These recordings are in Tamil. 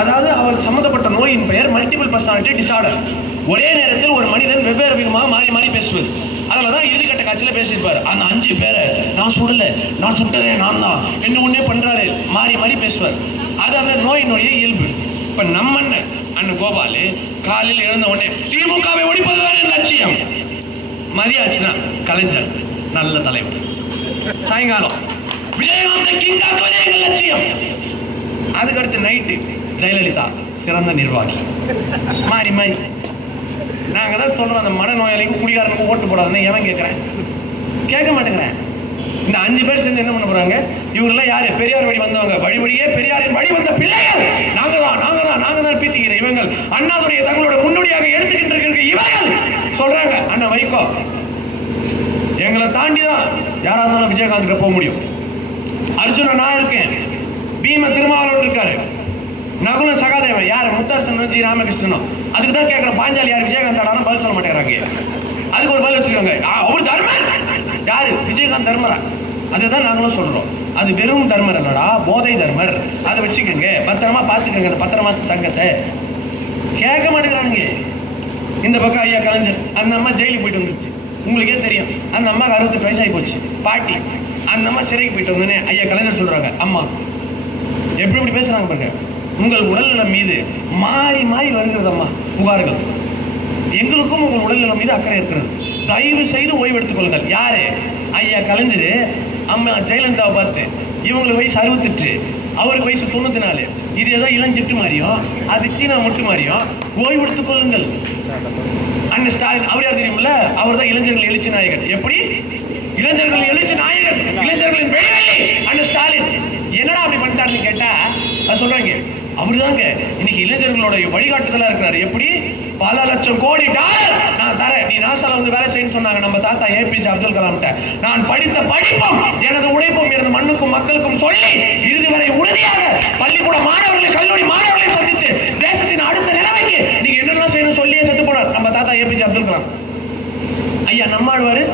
அதாவது அவர் சம்பந்தப்பட்ட நோயின் பெயர் மல்டிபிள் பர்சனாலிட்டி டிசார்டர். ஒரே நேரத்தில் ஒரு மனிதன் வெவ்வேறு விதமாக மாறி மாறி பேசுவது. அதில் தான் இறுதிக்கட்ட காட்சியில் பேசியிருப்பார். அந்த 5 பேரை நான் சுடலை, நான் சுட்டதே நான் தான், என்ன ஒன்றே பண்ணுறாரு, மாறி மாறி பேசுவார். அது அந்த நோயினுடைய இயல்பு. இப்போ நம்ம அண்ணன் கோபால் காலையில் எழுந்த உடனே திமுகவை ஒழிப்பதுதான் என் லட்சியம். மதியாச்சுன்னா கலைஞர் நல்ல தலைவர். சாயங்காலம் விஜயகாந்தை கிங்காக்குவதே எங்கள் லட்சியம். அதுக்கடுத்து நைட்டு ஜெயலலிதா சிறந்த நிர்வாகி. மாறி மாறி நாங்கள் தான் சொல்கிறோம், அந்த மனநோயாளிக்கும் குடிகாரனுக்கும் ஓட்டு போடாதுன்னு எவன் கேட்குறேன்? கேட்க மாட்டேங்கிறேன். இந்த 5 பேர் சேர்ந்து என்ன பண்ண போகிறாங்க? இவரெல்லாம் யார்? பெரியார் வழி வந்தவங்க, வழிபடியே பெரியாரின் வழி வந்த பிள்ளைகள். நாங்கள் தான் பீத்திக்கிற இவங்கள் அண்ணாதுரையை தங்களோட முன்னோடியாக எடுத்துக்கிட்டு இவர்கள் சொல்கிறாங்க. அண்ணா வைகோ எங்களை தாண்டி தான் யாராக இருந்தாலும் விஜயகாந்த் போக முடியும். அர்ஜுன நான் இருக்கேன், பீம திருமாவளவன் இருக்காரு, நகுல சகாதேவன் யார்? முத்தரசன் ஜி ராமகிருஷ்ணனும். அதுக்கு தான் கேட்குறேன், பாஞ்சாலி யார்? விஜயகாந்த் ஆடாலும் பதில் சொல்ல மாட்டேங்கிறாங்க. அதுக்கு ஒரு பதில் வச்சுருக்காங்க, அவர் தர்மர். யாரு? விஜயகாந்த் தர்மரா? அதை தான் நாங்களும் சொல்கிறோம். அது வெறும் தர்மர் இல்லடா, போதை தர்மர். அதை வச்சுக்கோங்க, பத்திரமா பார்த்துக்கோங்க அந்த 10 மாசத்து தங்கத்தை. கேட்க மாட்டேங்கிறானுங்க. இந்த பக்கம் ஐயா கலைஞர், அந்த அம்மா ஜெயிலுக்கு போயிட்டு வந்துருச்சு. உங்களுக்கே தெரியும், அந்த அம்மாவுக்கு 68 வயசாகி போச்சு. பாட்டி அந்த அம்மா சிறைக்கு போயிட்டு வந்தோடனே ஐயா கலைஞர் சொல்கிறாங்க, அம்மா எப்படி இப்படி பேசுகிறாங்க பாருங்க, உங்கள் உடல்நலம் மீது மாறி மாறி வருகிறது அம்மா புகார்கள். எங்களுக்கும் உங்கள் உடல்நலம் மீது அக்கறை இருக்கிறது, தயவு செய்து ஓய்வு எடுத்துக் கொள்ளுங்கள். யாரு? ஐயா கலைஞர் அம்மா ஜெயலலிதாவை பார்த்து, இவங்களுக்கு வயசு 68, அவருக்கு வயசு 94. இது ஏதோ இளஞ்சிட்டு மாதிரியும் அது சீனா மொட்டு மாதிரியும், ஓய்வு எடுத்துக் கொள்ளுங்கள். அண்ணன் ஸ்டாலின் அவர் யார் தெரியுமில்ல? அவர் தான் இளைஞர்கள் எழுச்சி நாயகன். எப்படி? இளைஞர்கள் எழுச்சி நாயகன், இளைஞர்களின் வெளிவெள்ளி அண்ணன் ஸ்டாலின். என்னடா அப்படி பண்ணிட்டாருன்னு கேட்டா சொல்றாங்க, அவரு தாங்க இன்னைக்கு இளைஞர்களோட வழிகாட்டுதலா இருக்கிறாரு. எப்படி? பல லட்சம் கோடி டாலர் நான் தரேன், நீ நாசால வந்து வேலை செய்யணும்னு சொன்னாங்க நம்ம தாத்தா ஏபிஜே அப்துல் கலாம்கிட்ட. நான் படித்த படிப்பும் எனது உழைப்பும் எனது மண்ணுக்கும் மக்களுக்கும் சொல்லி இறுதி வரை உறுதியாக பள்ளிக்கூட மாணவர்களை, கல்லூரி மாணவர்களை சந்தித்து தேசத்தின் அடுத்த நிலைமைக்கு நீங்க என்னெல்லாம் செய்யணும் சொல்லியே செத்து போனார் நம்ம தாத்தா ஏபிஜே அப்துல் கலாம். ஐயா நம்மாழ்வாரு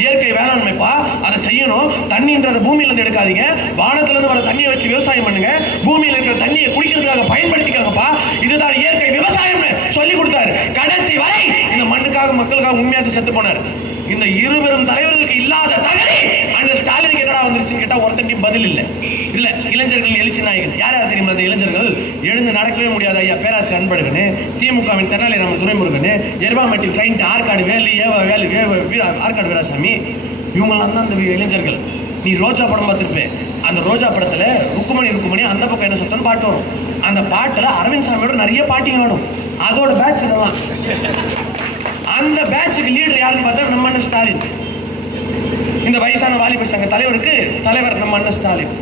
இயற்கை வேளாண்மைப்பா, அதை செய்யணும். தண்ணின்றத பூமியிலிருந்து எடுக்காதீங்க, வானத்திலிருந்து வர தண்ணியை வச்சு விவசாயம் பண்ணுங்க, பூமியில் இருக்கிற தண்ணியை குடிக்கிறதுக்காக பயன்படுத்திக்காங்கப்பா, இதுதான் இயற்கை விவசாயம் சொல்லி கொடுத்தாரு. கடைசி வரை இந்த மண்ணுக்காக மக்களுக்காக உண்மையாக செத்து போனார். இந்த இருவரும் தலைவர்களுக்கு இல்லாத தகுதி அந்த ஸ்டாலினுக்கு என்னடா வந்துருச்சுன்னு கேட்டா ஒருத்தன் பதில் இல்லை. இல்ல இளைஞர்கள் எழுச்சி நாயகன் யார் யார் தெரியுமா? அந்த இளைஞர்கள் எழுந்து நடக்கவே முடியாது. ஐயா பேராசிரியர் அன்பழகன், திமுகவின் தென்னாலிராமன் துரைமுருகன், எருபாமட்டி கிளைண்ட் ஆற்காடு வேலு ஆற்காடு வீராசாமி, இவங்கெல்லாம் தான் அந்த இளைஞர்கள். நீ ரோஜா படம் பார்த்துருப்பேன், அந்த ரோஜா படத்துல ருக்குமணி அந்த பக்கம் என்ன சத்தம் பாட்டு வரும். அந்த பாட்டுல அரவிந்த் சாமியோட நிறைய பாட்டிங்க ஆடும். அதோட பேட்ச் இதெல்லாம். அந்த பேட்சுக்கு லீடர் யாருன்னு பார்த்தா நம்ம அண்ணன் ஸ்டாலின். இந்த வயசான வாலிபர் சங்க தலைவருக்கு தலைவர் நம்ம அண்ணன் ஸ்டாலின்.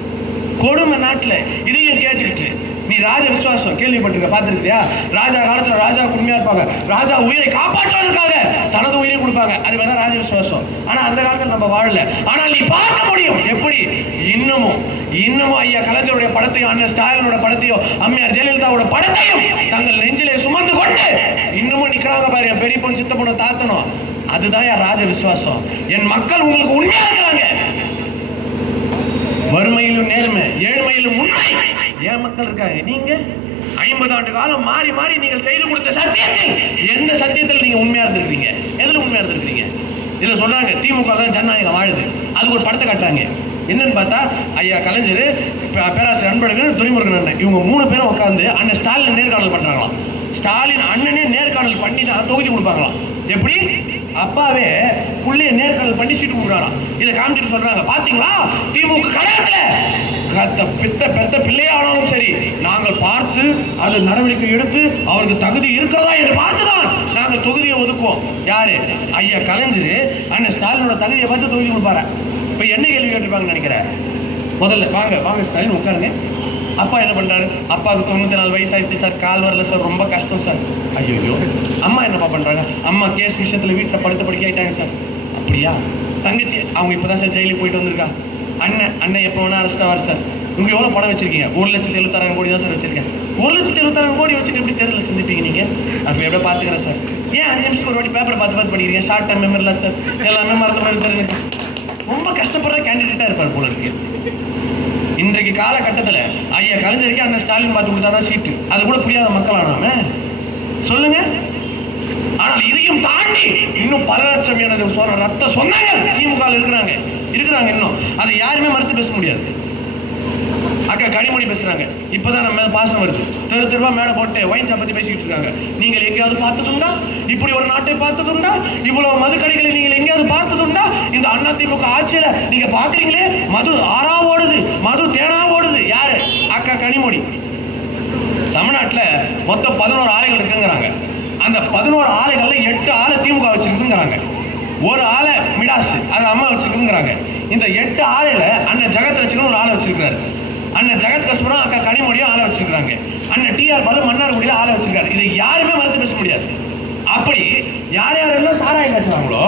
கொடுமை நாட்டில் இதையும் கேட்டுக்கிட்டு நீ ராஜ விசுவாசம் கேள்விப்பட்டிருக்க, பார்த்துருக்கியா? ராஜா காலத்தில் ராஜா உண்மையா இருப்பாங்க, ராஜா உயிரை காப்பாற்றுவதற்காக தனது உயிரை கொடுப்பாங்க, அது வேணா ராஜ விசுவாசம். ஆனால் அந்த காலத்தில் நம்ம வாழல. ஆனால் நீ பார்க்க முடியும் எப்படி இன்னமும் ஐயா கலைஞருடைய படத்தையும் அண்ணன் ஸ்டாலினோட படத்தையும் அம்மையார் ஜெயலலிதாவோட படத்தையும் தங்கள் நெஞ்சிலே சுமந்து கொண்டு இன்னமும் நிற்கிறாங்க பாரு, பெரிய பொண்ணு சித்த பொண்ணு தாத்தனும். அதுதான் யார் ராஜ விசுவாசம். என் மக்கள் உங்களுக்கு உண்மையா இருக்கிறாங்க. வறுமையிலும் நேர்மை, ஏழ்மையிலும் உண்மை ஏன் மக்கள் இருக்காங்க. நீங்க 50 ஆண்டு காலம் மாறி மாறி நீங்கள் செய்து கொடுத்த சத்தியத்தில் எந்த சத்தியத்தில் நீங்க உண்மையா இருந்திருக்கீங்க? எதுல உண்மையா இருந்திருக்கீங்க? இதுல சொல்றாங்க திமுக தான் ஜனநாயகம் வாழுது. அதுக்கு ஒரு படத்தை காட்டுறாங்க. என்னன்னு பார்த்தா ஐயா கலைஞர், பேராசிரியர் அன்பழகன், துரைமுருகன் அண்ணன், இவங்க 3 பேரும் உட்காந்து அண்ணன் ஸ்டாலின் நேர்காணல் பண்றாங்களாம். ஸ்டாலின் அண்ணனே நேர்காணல் பண்ணி தான் தொகுதி கொடுப்பாங்களாம். எப்படி? அப்பாவே புள்ளைய நேர்காணல் பண்ணி சீட்டு கொடுக்குறாராம். இதை காமிச்சிட்டு சொல்றாங்க, பாத்தீங்களா திமுக கடகத்துல பெத்த பிள்ளையானாலும் சரி நாங்கள் பார்த்து அது நடவடிக்கை எடுத்து அவருக்கு தகுதி இருக்கிறதா என்று பார்த்துதான் நாங்கள் தொகுதியை ஒதுக்குவோம். யாரு? ஐயா கலைஞர் அண்ணன் ஸ்டாலினோட தகுதியை பார்த்து தொகுதி கொடுப்பாரு. இப்ப என்ன கேள்வி கேட்டுப்பாங்கன்னு நினைக்கிறேன்? முதல்ல வாங்க ஸ்டாலின் உட்காருங்க. அப்பா என்ன பண்றாரு? அப்பாவுக்கு 94 வயசாயிடுச்சு சார், கால் வரல சார், ரொம்ப கஷ்டம் சார். ஐயோ. அம்மா என்னப்பா பண்றாங்க? அம்மா கேஸ் விஷயத்துல வீட்டில் படுத்த படிக்க ஆயிட்டாங்க சார். அப்படியா? தங்கச்சி அவங்க இப்பதான் சார் ஜெயிலுக்கு போயிட்டு வந்திருக்கா. அண்ணன் எப்போ வேணா அரெஸ்ட் ஆவார் சார். இவங்க எவ்வளோ படம் வச்சிருக்கீங்க? 1,76,000 கோடி தான் சார் வச்சிருக்கேன். 1,76,000 கோடி வச்சுட்டு எப்படி தேர்தலில் சந்திப்பீங்க நீங்க? அப்போ எப்படியோ பார்த்துக்கிறேன் சார். ஏன் 5 நிமிஷத்துக்கு ஒரு வாட்டி பேப்பரை பார்த்து படிக்கிறீங்க? ஷார்ட் டர்ம் மெமரியில் சார் எல்லாமே மறந்து போயிட்டு சார். எனக்கு ரொம்ப கஷ்டப்படுற கேண்டிடேட்டாக இருப்பார் போல இருக்கு. இன்றைக்கு காலகட்டத்தில் ஐயா கலைஞருக்கு அண்ணன் ஸ்டாலின் பார்த்து கொடுத்தாதான் சீட்டு. அது கூட புரியாத மக்களா நாம சொல்லுங்க. ஆனால் இதையும் தாண்டி இன்னும் பல லட்சம் எனது ரத்த சொந்தங்கள் திமுக இருக்கிறாங்க இன்னும். அதை யாருமே மறுத்து பேச முடியாது. அக்கா கனிமொழி பேசுறாங்க, இப்பதான் நம்ம பாசம் வருது, தெருவா மேடை போட்டு ஒயின் ஷாப் பத்தி பேசிட்டு இருக்காங்க. நீங்கள் எங்கேயாவது பார்த்ததுண்டா? இப்படி ஒரு நாட்டை பார்த்ததுண்டா? இவ்வளவு மதுக்கடைகளை நீங்கள் எங்கேயாவது பார்த்ததுண்டா? இந்த அண்ணா திமுக ஆட்சியில நீங்க பாக்குறீங்களே, மது ஆறா ஓடுது, மது தேனா ஓடுது. யாரு? அக்கா கனிமொழி. தமிழ்நாட்டுல மொத்தம் 11 ஆலைகள் இருக்குங்கிறாங்க. அந்த 11 ஆலைகள்ல 8 ஆலை திமுக வச்சிருக்குங்கிறாங்க. ஒரு ஆலை மிடாஸ், அது அம்மா வச்சிருக்குங்கிறாங்க. இந்த 8 ஆலையில அண்ணன் ஜெகத் ரட்சகன் ஒரு ஆளை வச்சிருக்காரு. அண்ணன் ஜெகத் கஸ்பரும் அக்கா கனிமொழியும் ஆளை வச்சிருக்காங்க. அண்ணன் டிஆர் பாலு மன்னார்குடியில ஆளை வச்சிருக்காரு. இதை யாருமே மறுத்து பேச முடியாது. அப்படி யார் யாரெல்லாம் சாராயம் காய்ச்சாங்களோ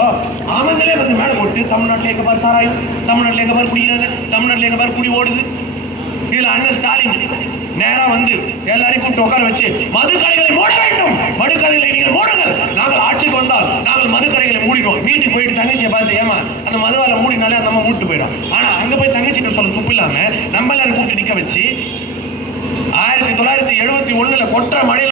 அவங்களே வந்து மேலே போட்டு தமிழ்நாட்டில் எங்க பாரு சாராயம், தமிழ்நாட்டில் எங்க பாரு குடிக்கிறாங்க, தமிழ்நாட்டில் எங்க பாரு குடி ஓடுது. இதுல அண்ணன் ஸ்டாலின் நேரா வந்து எல்லாரையும் கூப்பிட்டு உட்கார வச்சு மதுக்கடைகளை மூட வேண்டும், மதுக்கடைகளை நீங்கள் மூடுங்கள், நாங்கள் ஆட்சிக்கு வந்தால் நாங்கள் மதுக்கடைகளை மூடிடுவோம். வீட்டுக்கு போயிட்டு தங்கச்சியை பார்த்து ஏமா அந்த மதுவால மூடினாலே அந்த அம்மா வீட்டு போயிடும். ஆனா அங்க போய் தங்கச்சிட்டு சொல்ல துப்பு இல்லாம நம்ம எல்லாரும் கூப்பிட்டு நிக்க வச்சு 1971 கொற்ற மழையில